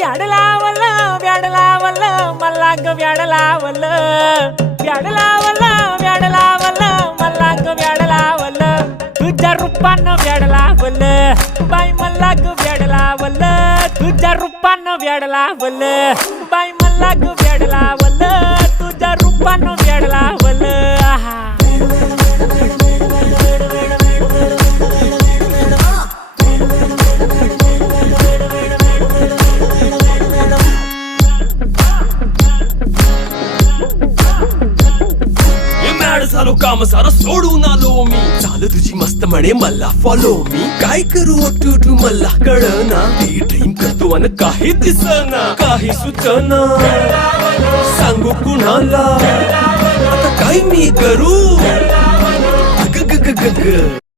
व्याड लावलं व्याड लावलं मला ग व्याड लावलं व्याड लावलं व्याड लावलं मला ग व्याड लावलं तुझ्या रूपानं व्याड लावलं बाई मला ग व्याड लावलं तुझ्या रूपानं व्याड लावलं बाई मला ग व्याड लावलं तुझ्या रूपानं व्याड लावलं आहा झालो काम सारं सोडून आलो मी चाल तुझी मस्त म्हणे मला फॉलो मी काय करू टू मला कळना ती ड्रीम करतो आणि काही दिसना काही सुचना सांगू कुणाला आता काय मी करू ग ग ग ग ग